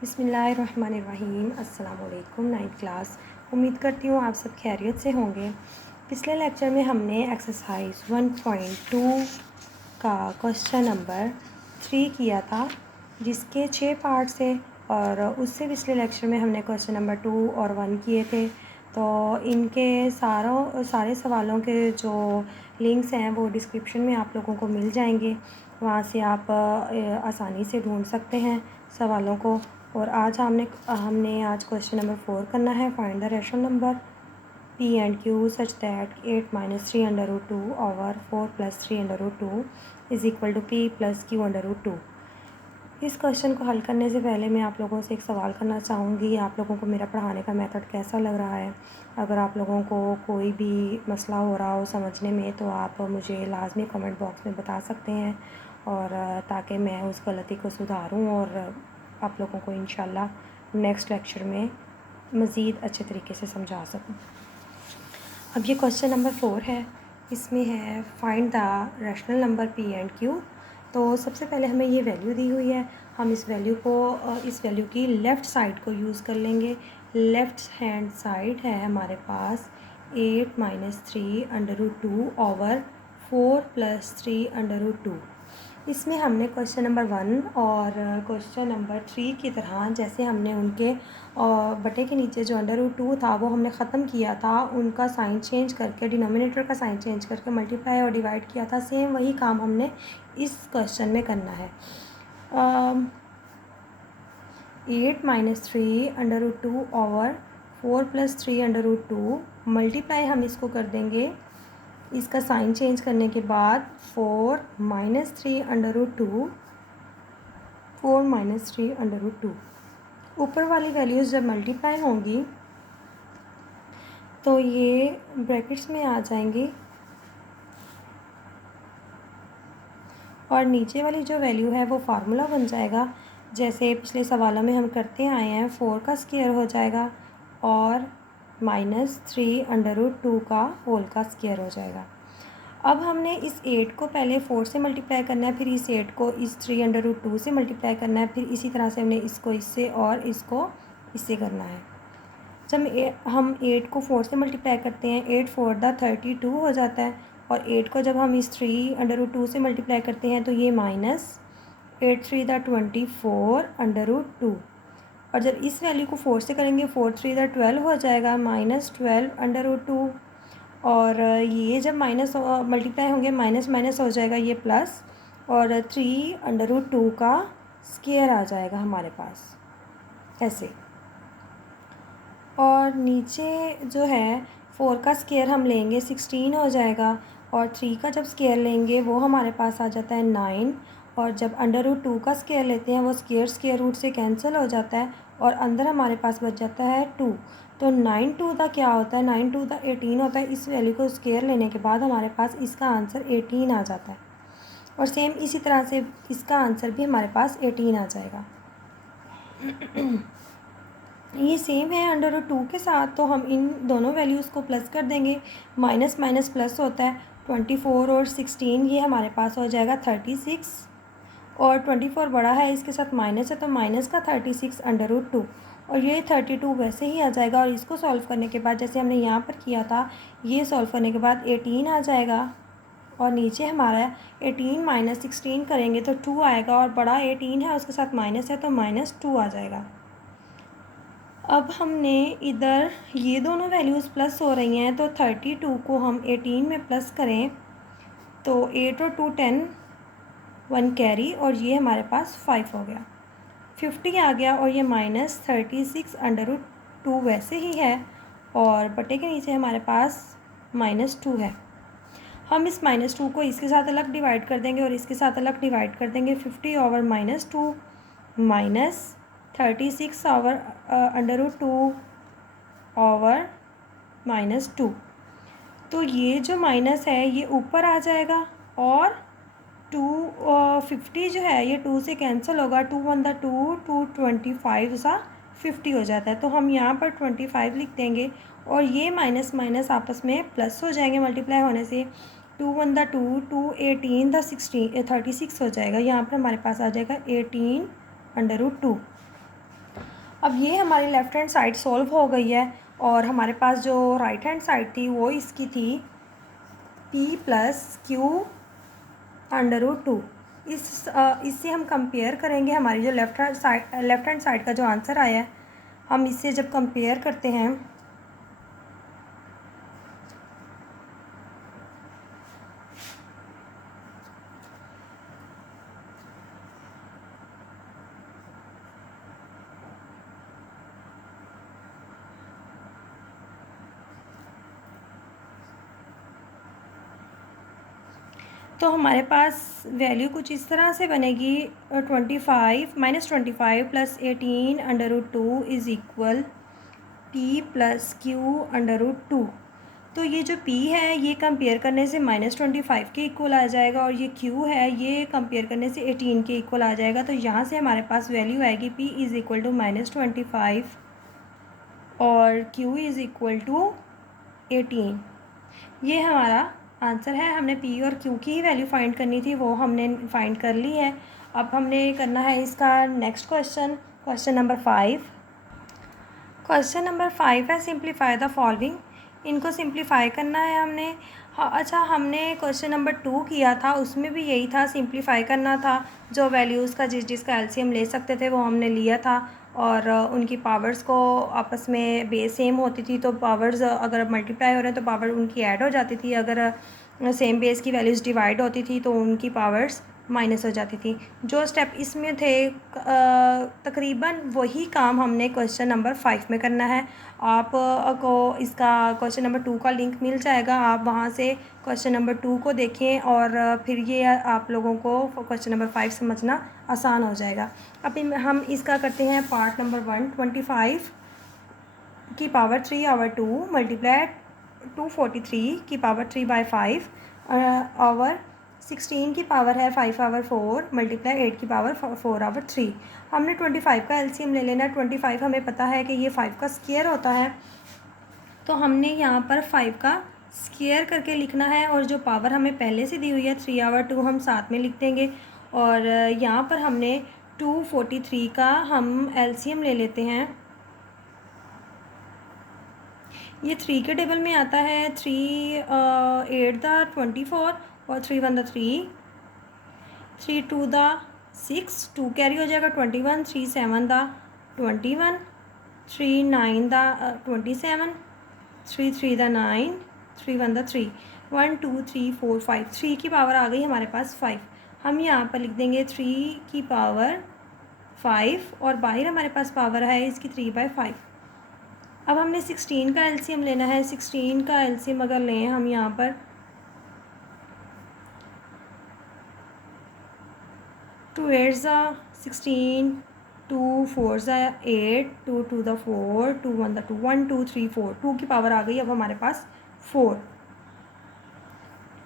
बिस्मिल्लाहिर्रहमानिर्रहीम। अस्सलाम वालेकुम। 9th class. उम्मीद करती हूँ आप सब खैरियत से होंगे। पिछले लेक्चर में हमने एक्सरसाइज 1.2 का क्वेश्चन नंबर 3 किया था, जिसके 6 पार्ट्स थे, और उससे पिछले लेक्चर में हमने क्वेश्चन नंबर 2 और 1 किए थे। तो इनके सारे सवालों के जो लिंक्स हैं वो डिस्क्रिप्शन में आप लोगों को मिल जाएंगे, वहाँ से आप आसानी से ढूंढ सकते हैं सवालों को। और आज हमने आज क्वेश्चन नंबर 4 करना है। Find the rational number P and Q such that 8 - 3√2 over 4 + 3√2 is equal to P + q√2। इस क्वेश्चन को हल करने से पहले मैं आप लोगों से एक सवाल करना चाहूँगी, आप लोगों को मेरा पढ़ाने का मेथड कैसा लग रहा है। अगर आप लोगों को कोई भी मसला हो रहा हो समझने में, तो आप मुझे लाजमी कमेंट बॉक्स में बता सकते हैं, और ताकि मैं उस गलती को सुधारूँ और आप लोगों को इंशाल्लाह नेक्स्ट लेक्चर में मज़ीद अच्छे तरीके से समझा सकूँ। अब ये क्वेश्चन नंबर 4 है। इसमें है find the rational number P and Q. तो सबसे पहले हमें ये वैल्यू दी हुई है, हम इस वैल्यू की लेफ़्ट साइड को यूज़ कर लेंगे। लेफ़्ट हैंड साइड है हमारे पास 8 - 3√2 ओवर 4 + 3√2। इसमें हमने क्वेश्चन नंबर 1 और क्वेश्चन नंबर 3 की तरह, जैसे हमने उनके बटे के नीचे जो √2 था वो हमने ख़त्म किया था, उनका साइन चेंज करके, डिनोमिनेटर का साइन चेंज करके मल्टीप्लाई और डिवाइड किया था। सेम वही काम हमने इस क्वेश्चन में करना है। 8 - 3√2 ओवर 4 + 3√2 मल्टीप्लाई हम इसको कर देंगे, इसका साइन चेंज करने के बाद 4 - 3√2 4 - 3√2। ऊपर वाली वैल्यूज़ जब मल्टीप्लाई होंगी तो ये ब्रैकेट्स में आ जाएंगी, और नीचे वाली जो वैल्यू है वो फार्मूला बन जाएगा, जैसे पिछले सवालों में हम करते आए हैं। 4 का स्क्वायर हो जाएगा और -3√2 का होल का स्क्वायर हो जाएगा। अब हमने इस 8 को पहले 4 से मल्टीप्लाई करना है, फिर इस 8 को इस 3√2 से मल्टीप्लाई करना है, फिर इसी तरह से हमने इसको इससे और इसको इससे करना है। जब हम 8 को 4 से मल्टीप्लाई करते हैं, 8 × 4 = 32 हो जाता है, और 8 को जब हम इस 3√2 से मल्टीप्लाई करते हैं तो ये -8 × 3 = 24√2। और जब इस वैल्यू को 4 से करेंगे, 4 × 3 = 12 हो जाएगा, -12√2। और ये जब मल्टीप्लाई होंगे, माइनस माइनस हो जाएगा, ये प्लस, और 3√2 का स्क्वायर आ जाएगा हमारे पास ऐसे। और नीचे जो है 4 का स्क्वायर हम लेंगे 16 हो जाएगा, और 3 का जब स्क्वायर लेंगे वो हमारे पास आ जाता है 9, और जब √2 का स्क्वायर लेते हैं वो स्क्वायर रूट से कैंसिल हो जाता है, और अंदर हमारे पास बच जाता है 2। तो 9 2 का क्या होता है, 9 2 18 होता है। इस वैल्यू को स्क्वायर लेने के बाद हमारे पास इसका आंसर 18 आ जाता है, और सेम इसी तरह से इसका आंसर भी हमारे पास 18 आ जाएगा। ये सेम है √2 के साथ, तो हम इन दोनों वैल्यूज़ को प्लस कर देंगे। माइनस माइनस प्लस होता है, 24 और 16 ये हमारे पास हो जाएगा 36, और 24 बड़ा है, इसके साथ माइनस है, तो माइनस का 36 √2, और ये 32 वैसे ही आ जाएगा। और इसको सॉल्व करने के बाद, जैसे हमने यहाँ पर किया था, ये सॉल्व करने के बाद 18 आ जाएगा, और नीचे हमारा 18 - 16 करेंगे तो 2 आएगा, और बड़ा 18 है, उसके साथ माइनस है, तो -2 आ जाएगा। अब हमने इधर ये दोनों वैल्यूज़ प्लस हो रही हैं, तो 32 को हम 18 में प्लस करें तो 8 और 2 10, 1 कैरी, और ये हमारे पास 5 हो गया, 50 आ गया, और ये -36 √2 वैसे ही है, और बटे के नीचे हमारे पास -2 है। हम इस -2 को इसके साथ अलग डिवाइड कर देंगे और इसके साथ अलग डिवाइड कर देंगे। 50 ओवर -2 -36 ओवर √2 ओवर -2। तो ये जो माइनस है ये ऊपर आ जाएगा, और 50 जो है ये 2 से कैंसिल होगा, 2 × 1 = 2, 2 25 सा 50 हो जाता है, तो हम यहाँ पर 25 लिख देंगे, और ये माइनस माइनस आपस में प्लस हो जाएंगे मल्टीप्लाई होने से। 2 × 1 = 2, 2 18 द 16 36 हो जाएगा, यहाँ पर हमारे पास आ जाएगा 18 √2। अब ये हमारी लेफ़्ट हैंड साइड सॉल्व हो गई है और हमारे पास जो राइट हैंड साइड थी वो इसकी थी p प्लस क्यू √2। इससे हम कंपेयर करेंगे हमारी जो लेफ़्ट हैंड साइड का जो आंसर आया है, हम इससे जब कंपेयर करते हैं तो हमारे पास वैल्यू कुछ इस तरह से बनेगी 25 plus 18 √2 is equal p plus Q √2। तो ये जो p है ये कंपेयर करने से -25 के इक्वल आ जाएगा और ये q है ये कंपेयर करने से 18 के इक्वल आ जाएगा। तो यहाँ से हमारे पास वैल्यू आएगी p इज़ इक्वल टू -25 और q इज़ इक्वल टू 18। ये हमारा आंसर है। हमने p और q की ही वैल्यू फाइंड करनी थी, वो हमने फाइंड कर ली है। अब हमने करना है इसका next question number 5। Question number 5 है सिंप्लीफाई द फॉलोइंग। इनको सिंप्लीफाई करना है हमने। हाँ, अच्छा, हमने क्वेश्चन नंबर 2 किया था, उसमें भी यही था, सिंप्लीफाई करना था। जो वैल्यूज़ का जिसका एलसीएम ले सकते थे वो हमने लिया था और उनकी पावर्स को आपस में बेस सेम होती थी तो पावर्स अगर मल्टीप्लाई हो रहे हैं तो पावर उनकी ऐड हो जाती थी। अगर सेम बेस की वैल्यूज़ डिवाइड होती थी तो उनकी पावर्स माइनस हो जाती थी। जो स्टेप इसमें थे तकरीबन वही काम हमने क्वेश्चन नंबर 5 में करना है। आप को इसका क्वेश्चन नंबर 2 का लिंक मिल जाएगा, आप वहाँ से क्वेश्चन नंबर 2 को देखें और फिर ये आप लोगों को क्वेश्चन नंबर 5 समझना आसान हो जाएगा। अब हम इसका करते हैं पार्ट नंबर 1। 25 की पावर 3/2 मल्टीप्लाई 243 की पावर 3/5 और 16 की पावर है 5/4 मल्टीप्लाई 8 की पावर 4/3। हमने 25 का एलसीएम ले लेना। 25 हमें पता है कि ये 5 का स्क्वायर होता है, तो हमने यहाँ पर 5 का स्क्वायर करके लिखना है और जो पावर हमें पहले से दी हुई है 3/2 हम साथ में लिख देंगे। और यहाँ पर हमने 243 का हम एलसीएम ले लेते हैं। ये 3 के टेबल में आता है। 3 8 द 24 और 3 1 द 3, 3 2 द 6, 2 कैरी हो जाएगा 21, 3 7 द 21, 3 9 द 27, 3 3 द 9, 3 1 द 3, 1 2 3 4 5। 3 की पावर आ गई हमारे पास 5। हम यहाँ पर लिख देंगे 3 की पावर 5 और बाहर हमारे पास पावर है इसकी 3/5। अब हमने 16 का एलसीएम लेना है। 16 का एलसीएम अगर लें हम यहाँ पर 2 8 16, 2 4 8, 2 2 4, 2 1 2, 1 2 3 4, 2 की पावर आ गई अब हमारे पास 4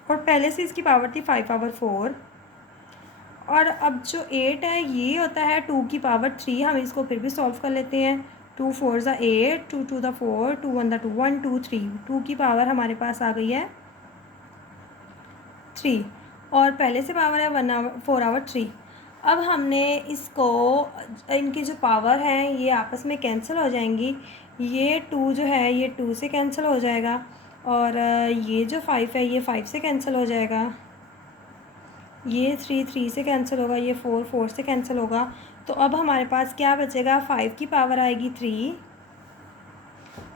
और पहले से इसकी पावर थी 5/4। और अब जो 8 है ये होता है 2 की पावर 3। हम इसको फिर भी सॉल्व कर लेते हैं। 2 4 8, 2 2 4, 2 1 2, 1 2 3, 2 की पावर हमारे पास आ गई है 3 और पहले से पावर है 4/3। अब हमने इसको इनकी जो पावर है ये आपस में कैंसिल हो जाएंगी। ये 2 जो है ये 2 से कैंसिल हो जाएगा और ये जो 5 है ये 5 से कैंसिल हो जाएगा। ये 3 3 से कैंसिल होगा, ये 4 4 से कैंसिल होगा। तो अब हमारे पास क्या बचेगा, 5 की पावर आएगी 3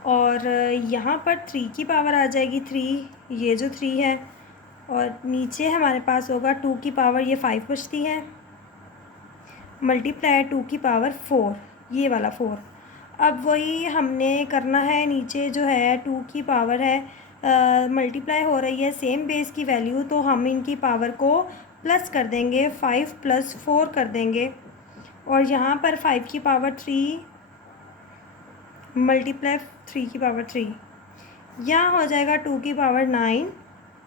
और यहाँ पर 3 की पावर आ जाएगी 3, ये जो 3 है, और नीचे हमारे पास होगा 2 की पावर ये 5 बचती है मल्टीप्लाई 2 की पावर 4, ये वाला 4। अब वही हमने करना है, नीचे जो है 2 की पावर है मल्टीप्लाई हो रही है सेम बेस की वैल्यू, तो हम इनकी पावर को प्लस कर देंगे, 5 + 4 कर देंगे और यहाँ पर 5 की पावर 3 मल्टीप्लाई 3 की पावर 3, यहाँ हो जाएगा 2 की पावर 9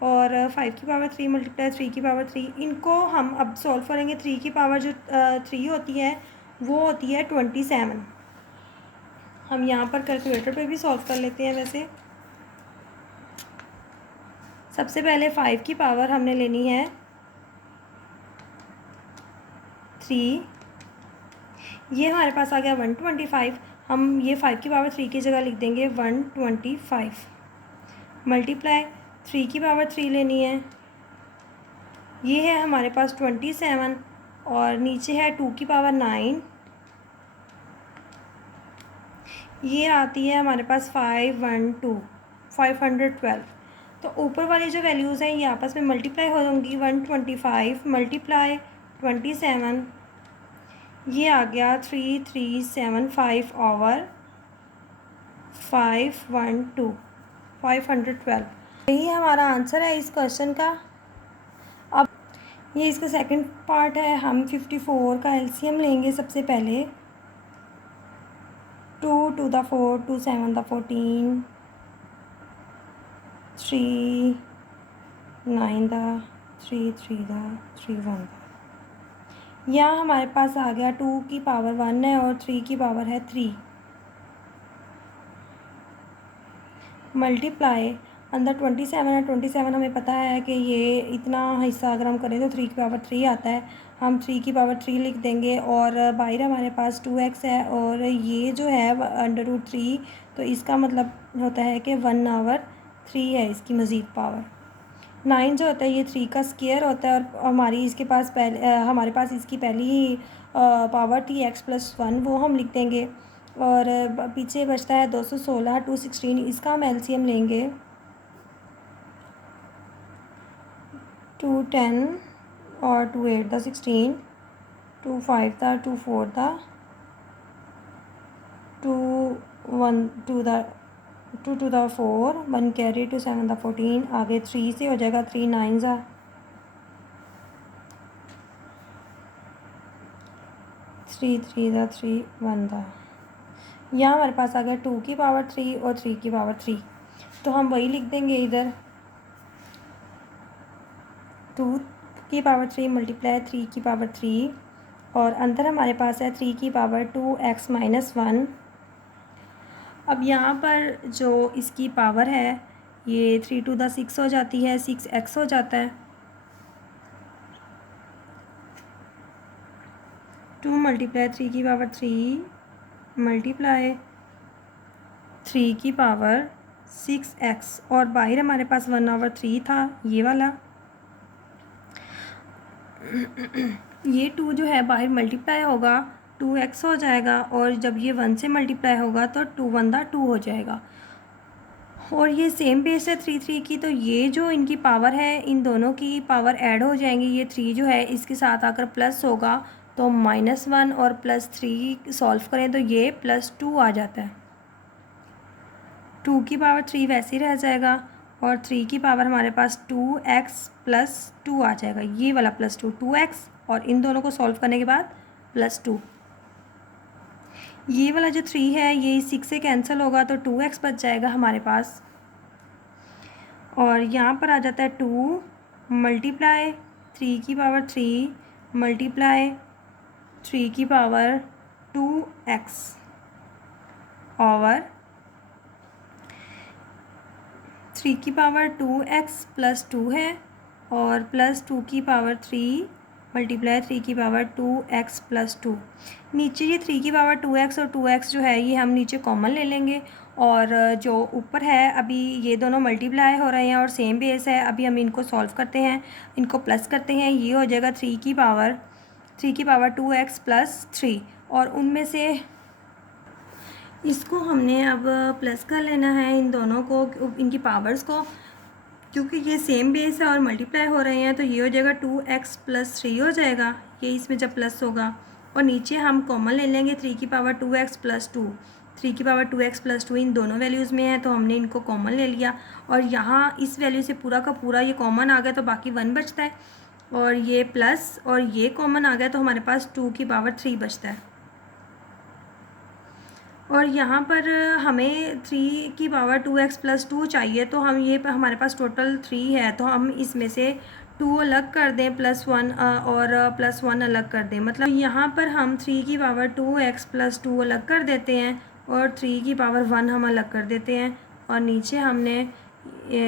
और 5 की पावर 3 मल्टीप्लाई 3 की पावर 3। इनको हम अब सॉल्व करेंगे। 3 की पावर जो 3 होती है वो होती है 27। हम यहाँ पर कैलकुलेटर पे भी सॉल्व कर लेते हैं। वैसे सबसे पहले 5 की पावर हमने लेनी है 3, ये हमारे पास आ गया 125। हम ये 5 की पावर 3 की जगह लिख देंगे 125 मल्टीप्लाई 3 की पावर 3 लेनी है। ये है हमारे पास 27 और नीचे है 2 की पावर 9। ये आती है हमारे पास 512। तो ऊपर वाली जो वैल्यूज़ हैं ये आपस में मल्टीप्लाई हो जाएंगी। 125 मल्टीप्लाई 27, ये आ गया 3375 ओवर 512। यही हमारा आंसर है इस क्वेश्चन का। अब ये इसका सेकंड पार्ट है। हम 54 का एलसीएम लेंगे सबसे पहले। 2 to the 4, 2 7 the 14, 3 9 the 3 3 the 3 1 the। यहाँ हमारे पास आ गया 2 की पावर 1 है और 3 की पावर है 3 मल्टीप्लाई अंदर 27 है। 27 हमें पता है कि ये इतना हिस्सा अगर हम करें तो 3 की पावर 3 आता है। हम 3 की पावर 3 लिख देंगे और बाहर हमारे पास 2x है और ये जो है √3, तो इसका मतलब होता है कि 1/3 है इसकी मज़ीद पावर। 9 जो होता है ये 3 का स्क्वायर होता है और हमारी इसके पास हमारे पास इसकी पहली ही पावर थी x+1, वो हम लिख देंगे। और पीछे बचता है 216, 216, इसका हम एलसीएम लेंगे। 2 10 और 2 8 the 16, 2 5 the 2 4 the 2 1 2 the 2 2 the 4, 1 carry 2 7 the 14। आगे 3 से हो जाएगा 3 9 ज़ा 3 3 द 3 1 द। यहाँ हमारे पास आ गया 2 की पावर 3 और 3 की पावर 3, तो हम वही लिख देंगे इधर। 2 की पावर 3 मल्टीप्लाई 3 की पावर 3 और अंदर हमारे पास है 3 की पावर 2x - 1। अब यहाँ पर जो इसकी पावर है ये 3 to the 6 हो जाती है, 6x हो जाता है। 2 मल्टीप्लाई 3 की पावर 3 मल्टीप्लाई 3 की पावर 6x और बाहर हमारे पास 1/3 था ये वाला। ये 2 जो है बाहर मल्टीप्लाई होगा 2x हो जाएगा और जब ये 1 से मल्टीप्लाई होगा तो 2 1 2 हो जाएगा। और ये सेम बेस है 3 3 की, तो ये जो इनकी पावर है इन दोनों की पावर ऐड हो जाएंगी। ये 3 जो है इसके साथ आकर प्लस होगा तो -1 और +3 सॉल्व करें तो ये +2 आ जाता है। 2 की पावर 3 वैसे ही रह जाएगा और 3 की पावर हमारे पास 2x + 2 आ जाएगा। ये वाला +2 2x और इन दोनों को सॉल्व करने के बाद +2। ये वाला जो 3 है ये 6 से कैंसिल होगा तो 2x बच जाएगा हमारे पास। और यहाँ पर आ जाता है 2 मल्टीप्लाई 3 की पावर 3 मल्टीप्लाई 3 की पावर 2x ओवर 3 की पावर 2x + 2 है और +2 की पावर 3 मल्टीप्लाई 3 की पावर 2x + 2। नीचे ये 3 की पावर 2x और 2x जो है ये हम नीचे कॉमन ले लेंगे और जो ऊपर है अभी ये दोनों मल्टीप्लाई हो रहे हैं और सेम बेस है। अभी हम इनको सॉल्व करते हैं, इनको प्लस करते हैं। ये हो जाएगा 3 की पावर 2x + 3 और उनमें से इसको हमने अब प्लस कर लेना है इन दोनों को, इनकी पावर्स को, क्योंकि ये सेम बेस है और मल्टीप्लाई हो रहे हैं। तो ये हो जाएगा 2x + 3 हो जाएगा ये इसमें जब प्लस होगा। और नीचे हम कॉमन ले लेंगे 3 की पावर 2x + 2। 3 की पावर 2x + 2 इन दोनों वैल्यूज़ में है तो हमने इनको कॉमन ले लिया और यहाँ इस वैल्यू से पूरा का पूरा ये कॉमन आ गया तो बाकी 1 बचता है और ये प्लस और ये कॉमन आ गया तो हमारे पास 2 की पावर 3 बचता है। और यहाँ पर हमें 3 की पावर 2x + 2 चाहिए तो हम ये हमारे पास टोटल 3 है तो हम इसमें से 2 अलग कर दें +1 और +1 अलग कर दें। मतलब यहाँ पर हम 3 की पावर 2x + 2 अलग कर देते हैं और 3 की पावर 1 हम अलग कर देते हैं और नीचे हमने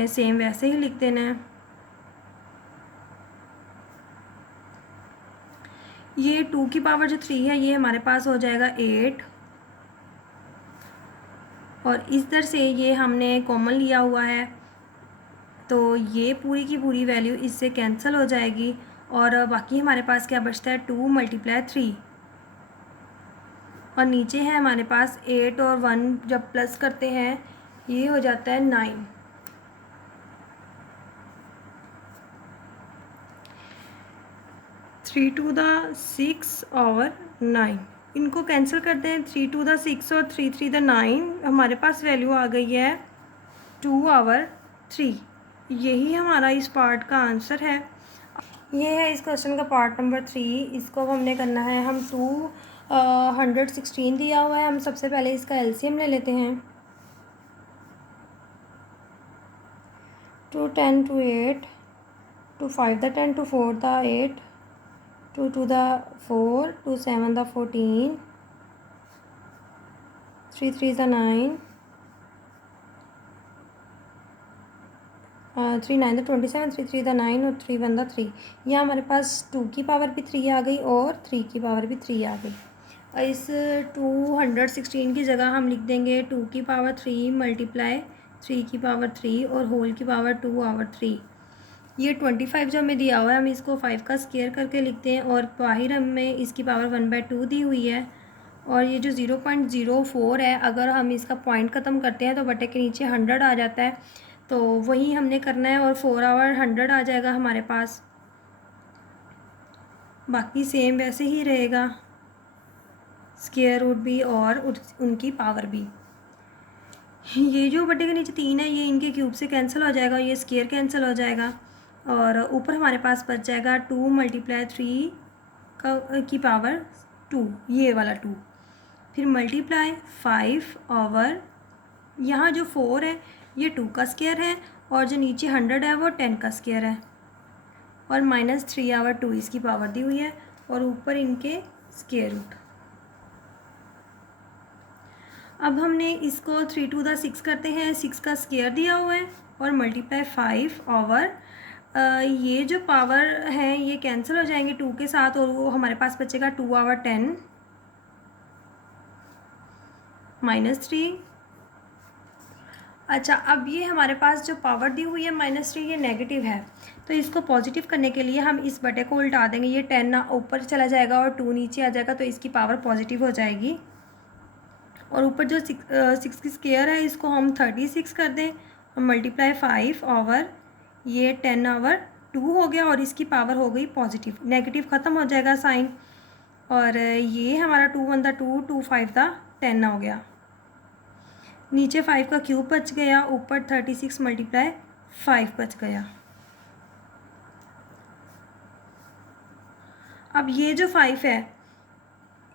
सेम वैसे ही लिख देना है। ये 2 की पावर जो 3 है ये हमारे पास हो जाएगा 8, और इधर से ये हमने कॉमन लिया हुआ है, तो ये पूरी की पूरी वैल्यू इससे कैंसिल हो जाएगी, और बाकी हमारे पास क्या बचता है 2 मल्टीप्लाई 3, और नीचे है हमारे पास 8 और 1 जब प्लस करते हैं ये हो जाता है 9। 3 टू द 6 और 9, इनको कैंसिल करते हैं। 3 टू द 6 और 3 3 द 9, हमारे पास वैल्यू आ गई है 2 और 3। यही हमारा इस पार्ट का आंसर है। ये है इस क्वेश्चन का पार्ट नंबर 3। इसको अब हमने करना है, हम 216 दिया हुआ है, हम सबसे पहले इसका एलसीएम ले लेते हैं। 2 10 2 8, 2 5 the 10, 2 4 the 8, 2 2 the 4, 2 7 the 14, 3 3 the 9, 3 9 the 27, 3 3 the 9 और 3 1 द 3। यहाँ हमारे पास 2 की पावर भी 3 आ गई और 3 की पावर भी 3 आ गई। और इस 216 की जगह हम लिख देंगे 2 की पावर 3 मल्टीप्लाई 3 की पावर 3 और होल की पावर 2 ओवर 3। ये 25 जो हमें दिया हुआ है हम इसको 5 का स्क्वायर करके लिखते हैं, और बाहर हमें इसकी पावर 1/2 दी हुई है, और ये जो 0.04 है अगर हम इसका पॉइंट ख़त्म करते हैं तो बटे के नीचे 100 आ जाता है, तो वही हमने करना है, और 4 आवर 100 आ जाएगा हमारे पास। बाकी सेम वैसे ही रहेगा, स्क्वायर रूट भी और उनकी पावर भी। ये जो बटे के नीचे 3 है ये इनके क्यूब से कैंसिल हो जाएगा, ये स्क्वायर कैंसिल हो जाएगा, और ऊपर हमारे पास बच जाएगा 2 मल्टीप्लाई 3 की पावर 2, ये वाला 2, फिर मल्टीप्लाई 5 ओवर यहाँ जो 4 है ये 2 का स्क्वायर है, और जो नीचे 100 है वो 10 का स्क्वायर है, और -3 ओवर 2 इसकी पावर दी हुई है, और ऊपर इनके स्क्वायर रूट। अब हमने इसको 3 टू द 6 करते हैं, 6 का स्क्वायर दिया हुआ है, और मल्टीप्लाई 5 ओवर ये जो पावर है ये कैंसिल हो जाएंगे 2 के साथ, और वो हमारे पास बचेगा 2 ओवर 10 -3। अच्छा, अब ये हमारे पास जो पावर दी हुई है -3 ये नेगेटिव है, तो इसको पॉजिटिव करने के लिए हम इस बटे को उल्टा देंगे, ये 10 ना ऊपर चला जाएगा और 2 नीचे आ जाएगा, तो इसकी पावर पॉजिटिव हो जाएगी, और ऊपर जो 6 की स्क्वायर है इसको हम 36 कर दें, और मल्टीप्लाई 5 ओवर ये 10 ओवर 2 हो गया, और इसकी पावर हो गई पॉजिटिव, नेगेटिव ख़त्म हो जाएगा साइन, और ये हमारा 2 1 द 2, 2 5 द 10 हो गया, नीचे 5 का क्यूब बच गया, ऊपर 36 मल्टीप्लाई 5 बच गया। अब ये जो 5 है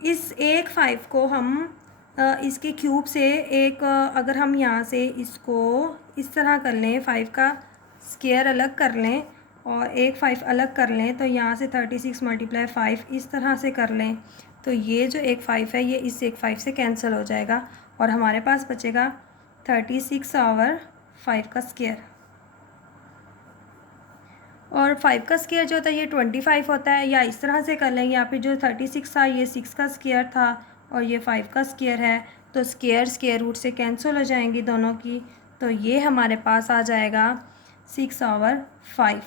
इस एक 5 को हम इसके क्यूब से एक अगर हम यहाँ से इसको इस तरह कर लें, 5 का स्क्वायर अलग कर लें और एक 5 अलग कर लें, तो यहाँ से 36 मल्टीप्लाई 5 इस तरह से कर लें, तो ये जो एक 5 है ये इस एक 5 से कैंसिल हो जाएगा, और हमारे पास बचेगा 36 ओवर 5 का स्क्वायर, और 5 का स्क्वायर जो होता है ये 25 होता है, या इस तरह से कर लें, या फिर जो 36 था ये 6 का स्क्वायर था और ये 5 का स्क्वायर है, तो स्क्वायर रूट से कैंसिल हो जाएंगी दोनों की, तो ये हमारे पास आ जाएगा 6 ओवर 5।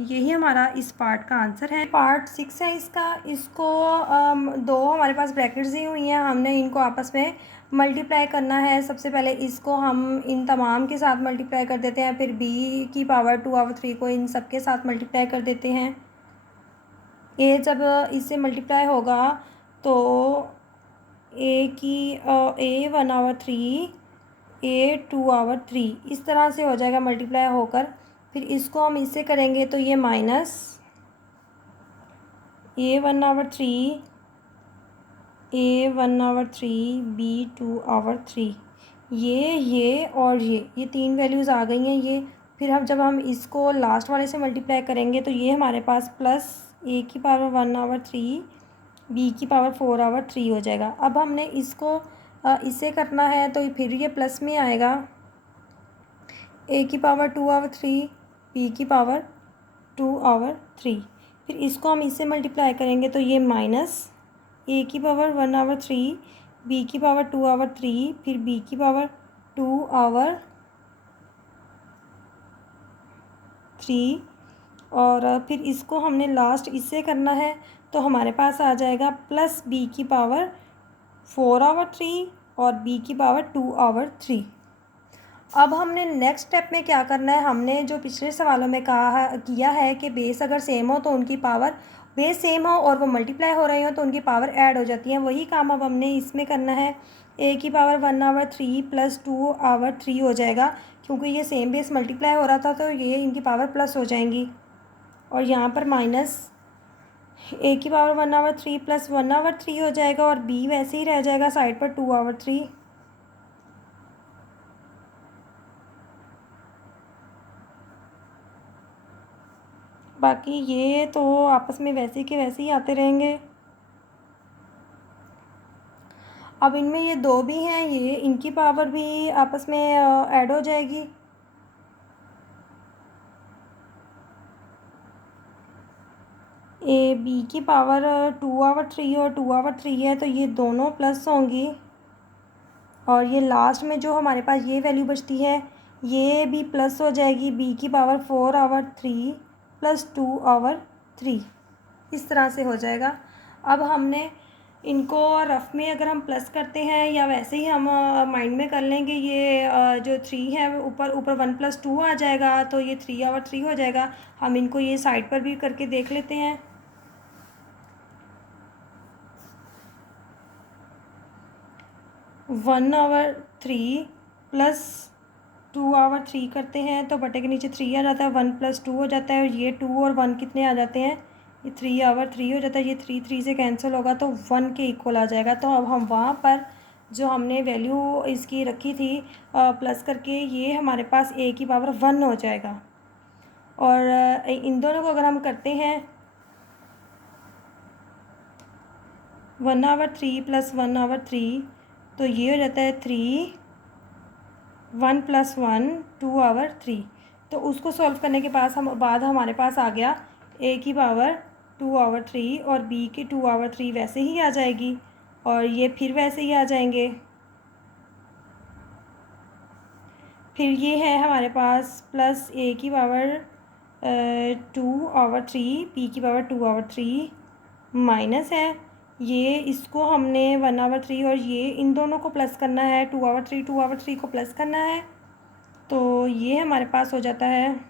यही हमारा इस पार्ट का आंसर है। पार्ट 6 है इसका, इसको दो हमारे पास ब्रैकेट्स दी हुई हैं, हमने इनको आपस में मल्टीप्लाई करना है। सबसे पहले इसको हम इन तमाम के साथ मल्टीप्लाई कर देते हैं, फिर b की पावर 2 ओवर 3 को इन सब के साथ मल्टीप्लाई कर देते हैं। a जब इससे मल्टीप्लाई होगा तो a 1 ओवर 3, a 2 ओवर 3 इस तरह से हो जाएगा मल्टीप्लाई होकर, फिर इसको हम इससे करेंगे तो ये minus a 1 over 3, a 1 over 3, b 2 over 3, ये और ये तीन वैल्यूज़ आ गई हैं। ये फिर जब हम इसको लास्ट वाले से मल्टीप्लाई करेंगे तो ये हमारे पास प्लस a की पावर 1 ओवर 3, b की पावर 4 ओवर 3 हो जाएगा। अब हमने इसको इससे करना है तो फिर ये प्लस में आएगा, a की पावर 2 ओवर 3, b की पावर 2 ओवर 3, फिर इसको हम इससे मल्टीप्लाई करेंगे तो ये माइनस a⁻1/3 b⁻2/3 फिर b⁻2/3 और फिर इसको हमने लास्ट इससे करना है तो हमारे पास आ जाएगा प्लस b⁻4/3 और b⁻2/3। अब हमने नेक्स्ट स्टेप में क्या करना है, हमने जो पिछले सवालों में किया है कि बेस अगर सेम हो तो उनकी पावर, बेस सेम हो और वो मल्टीप्लाई हो रही हो तो उनकी पावर ऐड हो जाती है। वही काम अब हमने इसमें करना है। a⁻1/3 + 2/3 हो जाएगा, क्योंकि ये सेम बेस मल्टीप्लाई हो रहा था तो ये इनकी पावर प्लस हो जाएंगी। और यहाँ पर माइनस a⁻1/3 + 1/3 हो जाएगा और b वैसे ही रह जाएगा साइड पर 2/3। बाकी ये तो आपस में वैसे के वैसे ही आते रहेंगे। अब इनमें ये दो भी हैं, ये इनकी पावर भी आपस में ऐड हो जाएगी। बी की पावर 2/3 और 2/3 है तो ये दोनों प्लस होंगी। और ये लास्ट में जो हमारे पास ये वैल्यू बचती है ये भी प्लस हो जाएगी, b की पावर 4/3 + 2/3 इस तरह से हो जाएगा। अब हमने इनको रफ में अगर हम प्लस करते हैं या वैसे ही हम माइंड में कर लेंगे, ये जो 3 है ऊपर ऊपर 1 + 2 आ जाएगा तो ये 3/3 हो जाएगा। हम इनको ये साइड पर भी करके देख लेते हैं। 1/3 + 2/3 करते हैं तो बटे के नीचे 3 आ जाता है, 1 + 2 हो जाता है और ये 2 और 1 कितने आ जाते हैं, ये 3/3 हो जाता है। ये 3 3 से कैंसिल होगा तो 1 के इक्वल आ जाएगा। तो अब हम वहाँ पर जो हमने वैल्यू इसकी रखी थी प्लस करके, ये हमारे पास a⁻1 हो जाएगा। और इन दोनों को अगर हम करते हैं 1/3 + 1/3 तो ये हो जाता है 3, 1 + 1 2/3। तो उसको सॉल्व करने के बाद हमारे पास आ गया a⁻2/3 और b की 2/3 वैसे ही आ जाएगी और ये फिर वैसे ही आ जाएंगे। फिर ये है हमारे पास प्लस a⁻2/3 b⁻2/3 माइनस है ये, इसको हमने 1/3 और ये इन दोनों को प्लस करना है, 2/3 को प्लस करना है तो ये हमारे पास हो जाता है,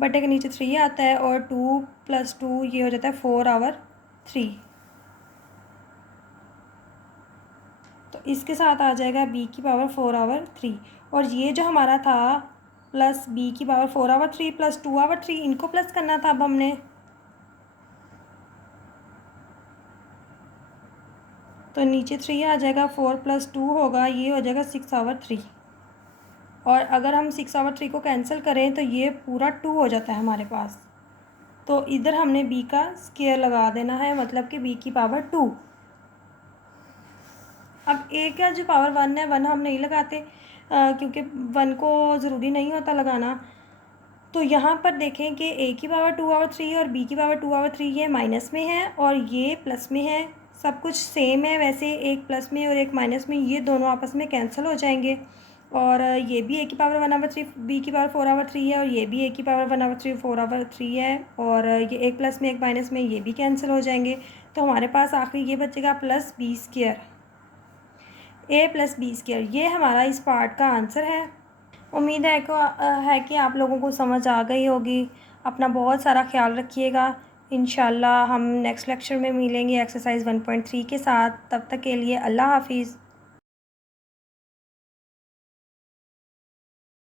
बटे के नीचे 3 आता है और 2 + 2 ये हो जाता है 4/3। तो इसके साथ आ जाएगा b की पावर 4/3 और ये जो हमारा था प्लस b की पावर 4/3 + 2/3 इनको प्लस करना था अब हमने। तो नीचे 3 आ जाएगा, 4 + 2 होगा, ये हो जाएगा 6/3। और अगर हम 6/3 को कैंसिल करें तो ये पूरा 2 हो जाता है हमारे पास। तो इधर हमने b का स्क्वायर लगा देना है, मतलब कि b की पावर 2। अब a का जो पावर 1 है 1 हम नहीं लगाते क्योंकि 1 को ज़रूरी नहीं होता लगाना। तो यहाँ पर देखें कि a की पावर 2/3 और b की पावर 2/3 ये माइनस में है और ये प्लस में है। सब कुछ सेम है वैसे, एक प्लस में और एक माइनस में, ये दोनों आपस में कैंसिल हो जाएंगे। और ये भी a की पावर 1/3 b की पावर 4/3 है और ये भी a की पावर 1/3 4/3 है और ये एक प्लस में एक माइनस में, ये भी कैंसिल हो जाएंगे। तो हमारे पास आखिर ये बचेगा plus b square, a + b²। ये हमारा इस पार्ट का आंसर है। उम्मीद है कि आप लोगों को समझ आ गई होगी। अपना बहुत सारा ख्याल रखिएगा। इंशाल्लाह हम नेक्स्ट लेक्चर में मिलेंगे एक्सरसाइज 1.3 के साथ। तब तक के लिए अल्लाह हाफिज़।